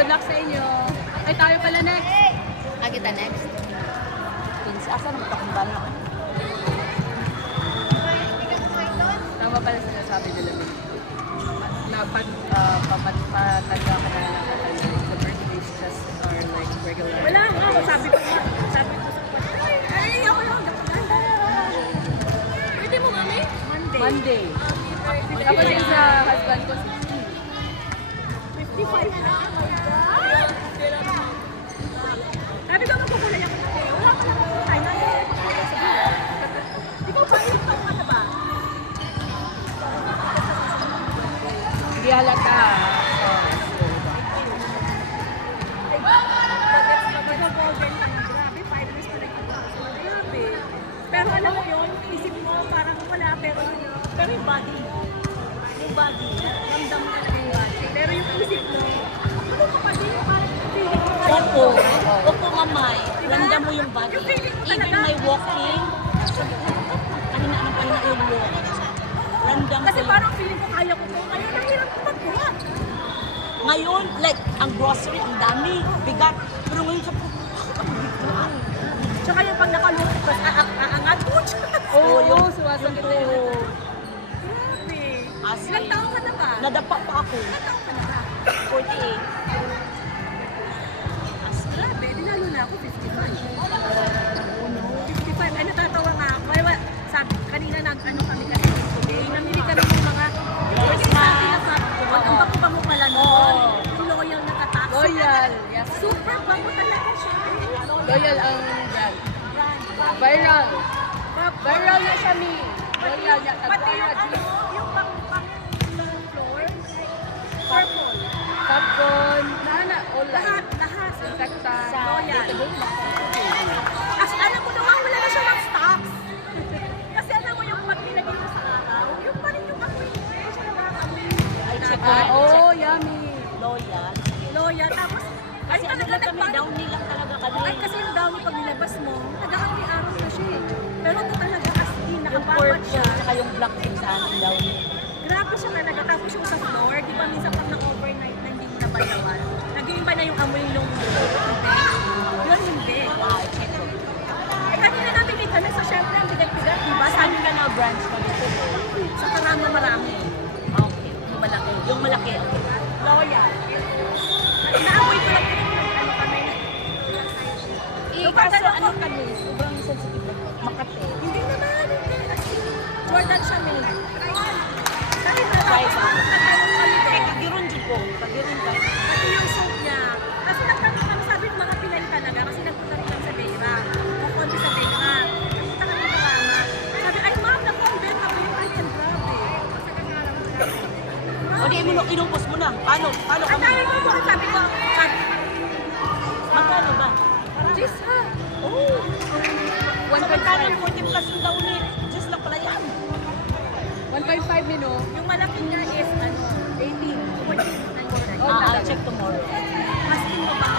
good luck sa inyo. Ay, tayo pala next. Kita next. Pins, asan mo takambal na? Tama pala sinasabi nila. Papatanda ka na lang the birthdays just are like regular. Wala nga, sabi ko nga. Sabi ko sa ay, ako lang. Pwede mo kami? Monday. Tapos yung sa husband ko, 55 na. Oh my God. Sabi ko, magkukulay ako na. Wala ka lang ako tayo. Ikaw pa, yung taong ka na ba? hindi halata. Grabe, 5 years pa rin ako. Grabe. Pero alam mo yun, isip mo parang wala, pero yung body, ramdam mo talaga yung body. Pero yung isip mo, ano ka pa din, parang feeling mo parang Opo, mamay. Ramdam mo yung body. Yung feeling mo Even talaga. my walking, kanina ng kanina yung walk. Ramdam kasi ko yun. parang feeling ko kaya ko to, kaya nahirap ko magbuhat. Ngayon, like, ang grocery, ang dami, bigat. Pero ngayon sa Tsaka yung pag nakalungkot, tapos aangat, putsch! Oo, sumasakit na yun. Grabe. As Ilang in, taon ka na ba? nadapa pa ako. Ilang taon ka na ba? 48. Grabe, dinalo na ako 55. 55, ay natatawa nga ako. Ay, sabi, kanina nag-ano kami kasi today, namili kami ng mga sabi na sabi ko, ang bango-bango pala noon. Yung loyal na tatak. Loyal, yes. Super bango talaga siya. Loyal ang brand. Viral. Viral na siya, Mi. Loyal na. Pati yung ano, yung pang floor, purple. Popcorn. Nana, all Lahat, line. lahat. Infecta. Loyal. Kasi alam mo, nawawala na siya ng stocks. Kasi alam mo yung pag nilagay mo sa araw, yung pa rin yung amoy. Hindi siya nakakamoy. I check Ah, out. oh, yummy. Loyal. Loyal. Tapos, ay Kasi ano talaga lang kami, nagpaano. downy lang talaga kami. Ay kasi yung downy pag nilabas mo, nag-aangli araw na siya eh. Pero ito talaga as in, Yung nakapawat purple, siya. saka yung black din sa akin downy. Grabe siya talaga. Tapos yung sa floor, di ba minsan pag na-overnight na hindi mo nabalawan, nag-iiba na yung amoy nung yun hindi. Ah, check ko. Eh kanina namin kita na, so syempre ang bigat-bigat, di ba? Saan Sabi ka na branch na dito? sa Karama marami. Okay. Yung malaki. Yung malaki, okay. Loyal. Naamoy ko lang yung ano kami. Yung Kaso pagkano ano ko, kami, sobrang sensitive na Makate. hindi naman, hindi. Jordan siya, May. Sabi na, Try tapos sa akin. nagtanong kami Kaya din. kagirun dyan ko. Kagirun ka. Pati yung soap niya. Kasi nagtanong kami, sabi ng mga Pinay talaga, kasi nagpunta rin kami sa Deira. Kukonti sa Deira. Nagpunta kami sa Karama. Sabi, ay ma'am, naku-order kami. Ay, ang grabe. O di, inupos mo na. Paano? Paano Ang kami? dami ko po, sabi ko, Magkano ba? Diyos ha. Oh! One Sa point magkano five. 40 plus yung downy? Diyos lang pala yan. 1.5 mino. Yung malaki niya is, 18. 14. Oh, I'll check tomorrow. Mas in mo ba?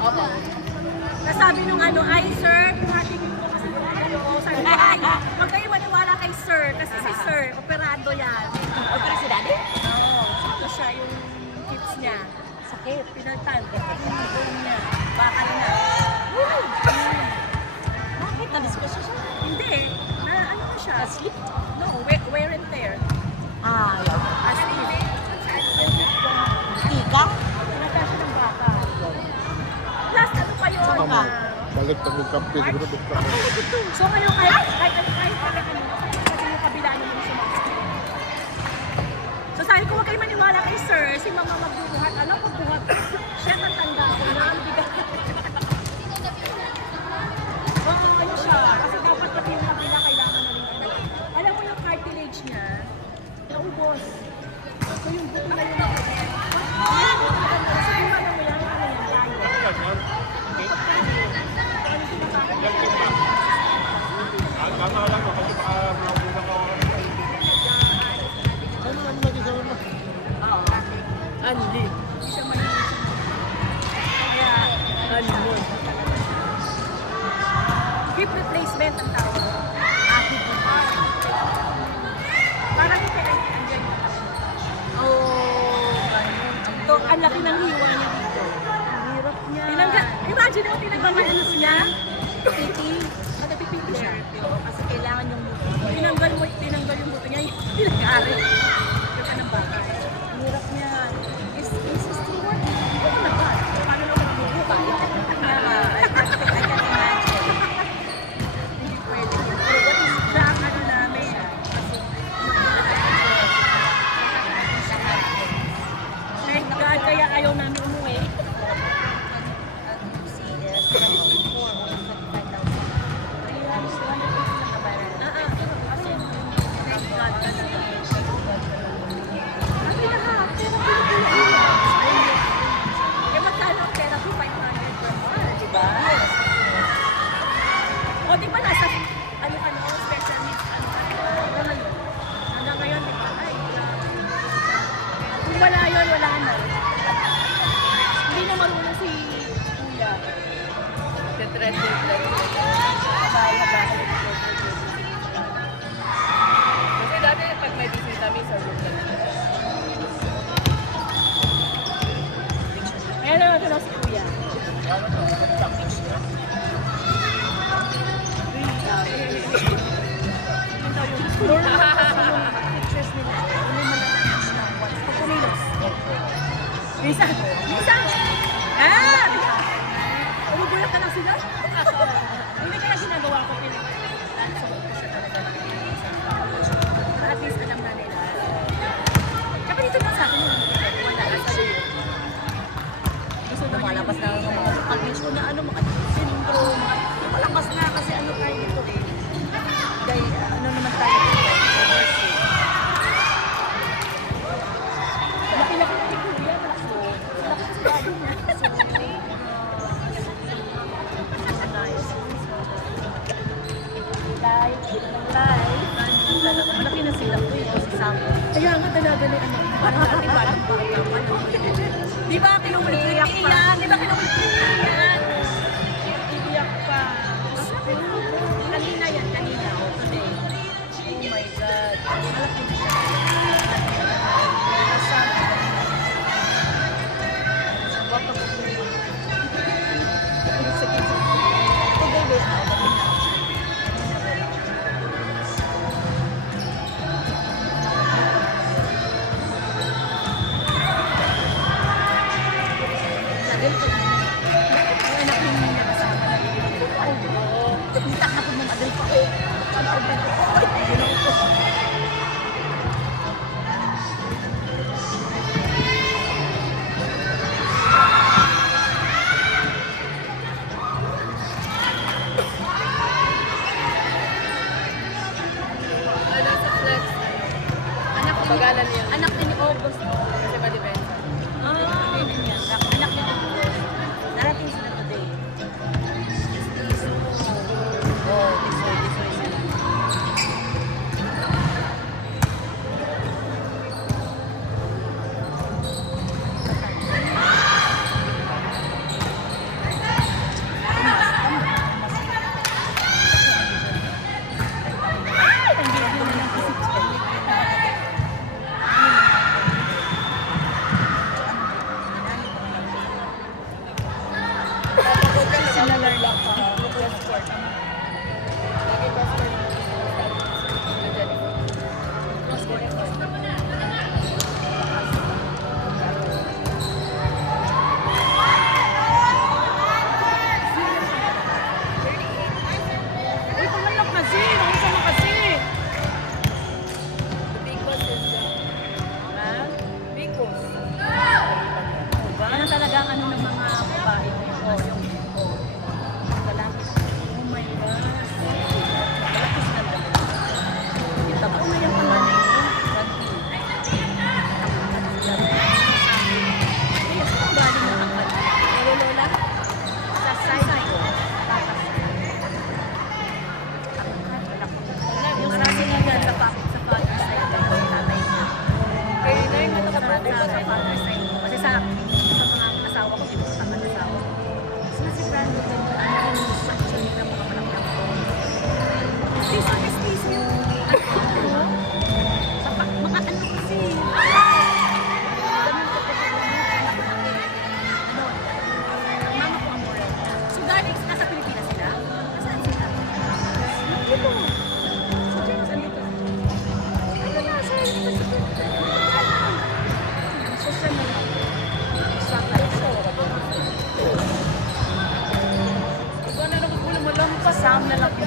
Opo. Nasabi nung ano, ay sir, kumating ko kasi yung ano, sabi ko, ay, huwag kayo maniwala kay sir, kasi si sir, operado yan. O, pero si daddy? Oo, ito siya yung tips niya. Sakit. Pinagtan, yung bone niya, bakal na. Bakit? Na-discuss siya? Hindi, na ano na siya? Asleep? No, wear and tear. Ah, yun. As if, Tika? pinagtan siya ng baka. Plus, ano pa yun? Saka pa. Balik na yung kampi, siguro dito ako. So ngayon, kahit ano, kasi yung kabila naman sumasakit. So sabi ko, huwag kayo maniwala kay sir, si mama magbubuhat. Ano pagbuhat? Siya matanda ko na, ang bigat. Oo, ano siya. Kasi dapat pati yung kabila kailangan na rin. Alam mo yung cartilage niya, naubos. So yung buto na yung sabi mo mo yan, ano yan, tayo. Ano naman lagi sa mga? Anli. Siya maliliit. Kaya, Imagine mo, tinanggal yung ano niya. Piti. Matapipiti siya. Oo, kasi kailangan yung Tinanggal yung buto niya. Pinag-aari. Yung anong bagay. Ang hirap niya. Is still working. Ano na ba? Paano naman mabubuhay? I can imagine. Hindi pwede. Pero what is siya ang ano namin? Thank God, kaya ayaw namin umuwi. Ang pinaka, eh, magkano ang therapy? 500 per month, di ba? O, di ba nasa, special needs, hanggang ngayon, di ba? Ay, kung wala yun, wala na. Hindi na marunong si Kuya. Tetrending like. Kasi dati pag may business kami sa room na lang. Ayan na natin si Kuya. Pictures nila. Lisa! Lisa! Ah! Umugulat ka lang sila? Hindi kaya ginagawa ko pinag-suot ko siya talaga. Para at least alam na nila. Tsaka dito na sa akin yung madalas sa iyo. Gusto na Lumalabas na ang mga pag-issue na ano, mga syndrome, mga malakas na kasi ano tayo dito eh. Dahil ano naman tayo dito. laki-laki na ni Kuya. Laki sa bago niya. Malaki na sila po yung si Samu. Kaya nga talaga na ano. Parang dati batang bata pa. Di ba kinukulit yan? Di ba kinukulit yan? Iiyak pa. Kanina yan, kanina. O today. Oh my God. Malaki na siya. Baka po sige. Today wait na. Ano sa flex? Pagalan niya. Anak din ni August. Kasi madepende. Anak din niya. Anak ni August. Narating sila today. Oh, this way. Sinalar lang pa. Lagi passport. Uy, pumalak kasi. Nakisa mo kasi. Big boss is big boss. Ano talaga ang ano ng mga babae ngayon? Yung lalaki. Oh my gosh. Malaki sila dalawa. Kita ba? Umayan pa nga na yun. Yes, kung galing na ang lola. Sa side ko. Marami na yan sa father side. Yung tatay niya. Kaya na yung Sa father side ko. Kasi sa mga asawa ko, dito sa mga asawa ko. Sila si Brando din, ano yung structure nila mga malaki. Please yun. Mga ano kasi. Mama ko ang mura. na lang po